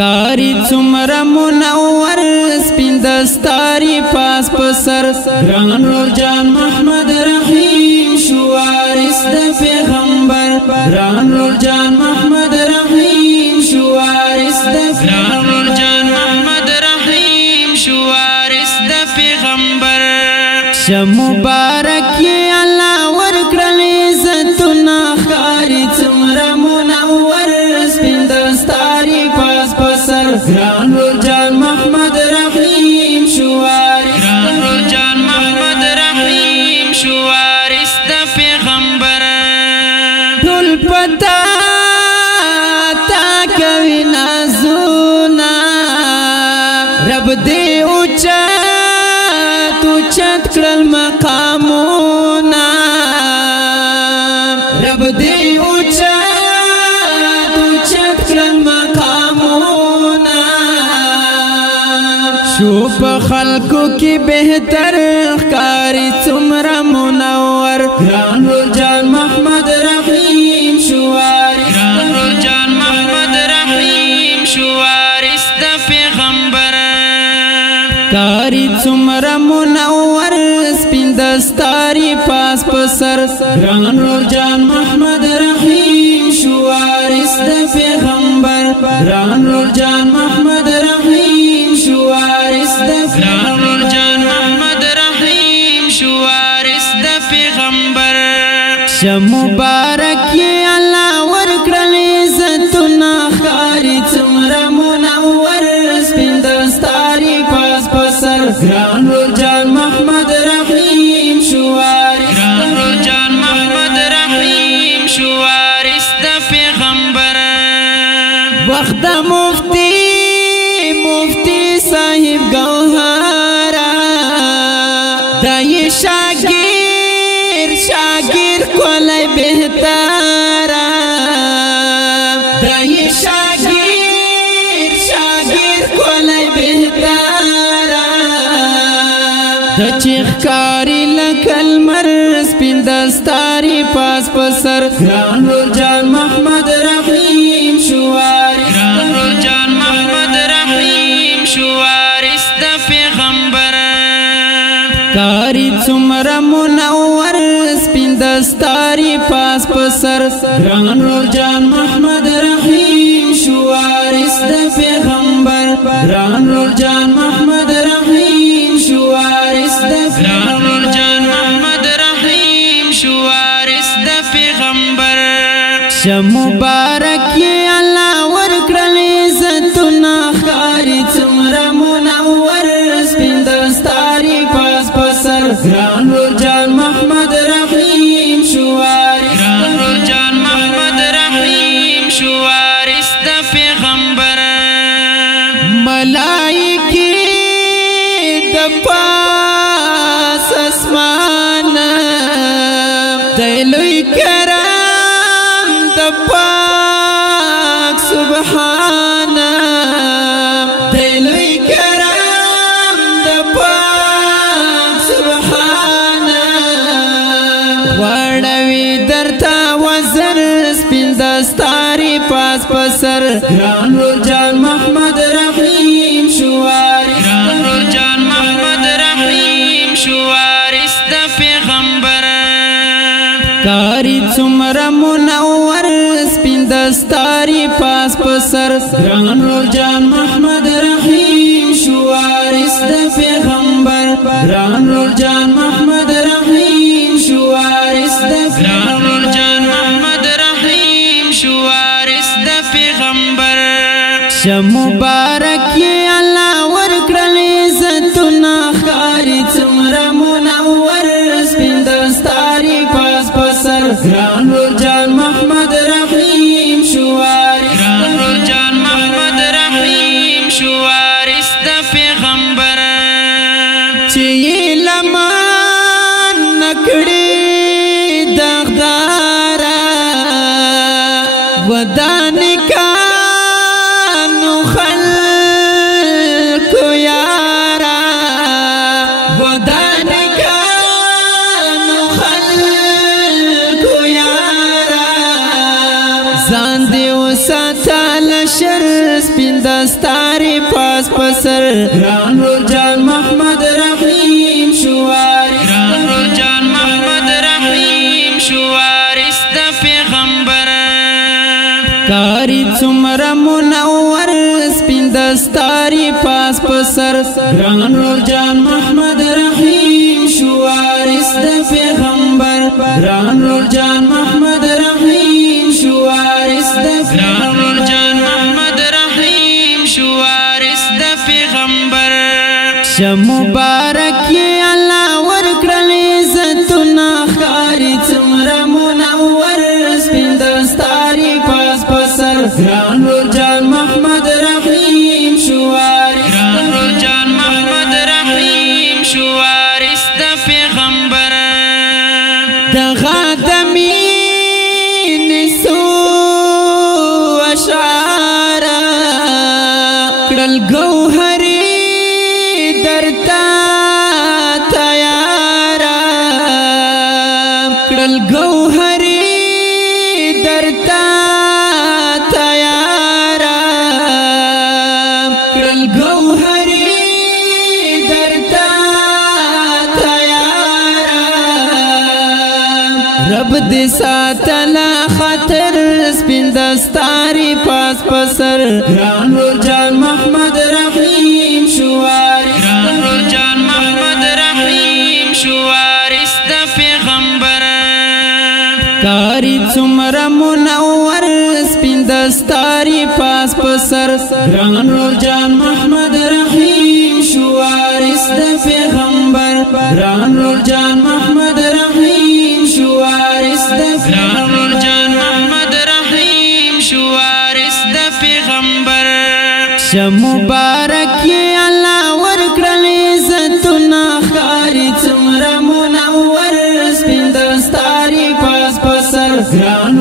کاری څومره منور سپین دستاری پاس پسر ګران رور جان محمد رحیم شو وارث د پیغمبر ګران رور جان محمد رحیم شو وارث د پیغمبر جان محمد رحیم شو وارث د پیغمبر ش مبارک الله ورکړل عزتنا کاری څومره منور سپین دستاری پاس پسر ګران رور جان محمد رحیم شو وارث ګران رور جان محمد رحیم شو وارث د پیغمبر ټول پتا تا کوي نازونا رب دې اوچت کړل مقامونا رب دې اوچت کړل مقامونا شو په خلقو کې بهتر ښکاري څومره منور ګران رور جان محمد رحیم شو وارث ګران رور جان محمد رحیم شو وارث د پیغمبر کاری څومره منور سپین دستاری پاس پسر ګران رور جان محمد رحیم شو وارث د پیغمبر ګران رور جان محمد رحیم شو وارث د ګران رور جان محمد رحیم شو وارث د پیغمبر ش مبارک الله ورکړل عزتنا کاری څومره منور سپین دستاری پاس پسر ګران رور جان محمد رحیم شو وارث ګران رور جان محمد رحیم شو وارث د پیغمبر وخت د مفتی صاحب گوهرا دای شاگیر کولای بهترا دای شاگیر کولای بهترا د چیخکاری لکل مر سپین دستاری پاس پسر ګران رور جان محمد رحیم شو وارث ګران رور جان محمد رحیم شو وارث د پیغمبر کاری څومره منور سپین دستاری پاس پسر ګران رور جان محمد رحیم شو وارث د پیغمبر ګران رور جان محمد رحیم شو وارث د ګران رور جان محمد رحیم شو وارث د پیغمبر ش مبارک الله ورکړل عزتنا کاری څومره منور سپین دستاری پاس پسر ګران رور جان محمد رحیم شو وارث ګران رور جان محمد رحیم شو وارث د پیغمبر ملائکه د پاس اسمان د لوی کرم د پاک سبحان د لوی کرم د پاک سبحان وړوي درته وزر سپین دستاری پاس پسر ګران رور جان محمد رحیم شو وارث ګران رور جان محمد رحیم شو وارث د پیغمبر کاری څومره منور سپین دستاری پاس پسر ګران رور جان محمد رحیم شو وارث د پیغمبر ګران رور جان محمد رحیم شو وارث د ګران رور جان محمد رحیم شو وارث د پیغمبر ش مبارک الله ورکړل عزتنا کاری څومره منور سپین دستاری پاس پسر ګران رور جان محمد رحیم شو وارث ګران رور جان محمد رحیم شو وارث د پیغمبر چې لمن نکړي دغدارا ودان کانو خل ګران روجان محمد رحیم شو وارث ګران روجان محمد رحیم شو وارث د پیغمبر کاری څومره منور سپین دستاری پاس پسر ګران روجان محمد رحیم شو وارث د پیغمبر ګران روجان محمد رحیم شو وارث د پیغمبر ګران محمد رحیم شو وارث د پیغمبر ش مبارک الله ورکړل عزتنا خاري څومره منور سپین دستاری پاس پسر ګران روجان محمد رحیم شو وارث ګران روجان محمد رحیم شو وارث د پیغمبر د غادمی نسو اشعار کړل گوهری درتا تیار کړل گوهری درتا تیار کړل گوهری درتا تیار رب دې ساتلا خاطر سپین دستاری پاس پسر ګران روجان محمد رحیم شو وارث ګران روجان محمد رحیم شو وارث د پیغمبر کاری څومره منور سپین دستاری پاس پسر ګران روجان محمد رحیم شو وارث د پیغمبر ګران روجان محمد رحیم شو وارث د ګران روجان محمد رحیم شو وارث د پیغمبر ش مبارک الله ورکړل عزتنا خاري څومره منور سپین دستاری پاس پسر ګران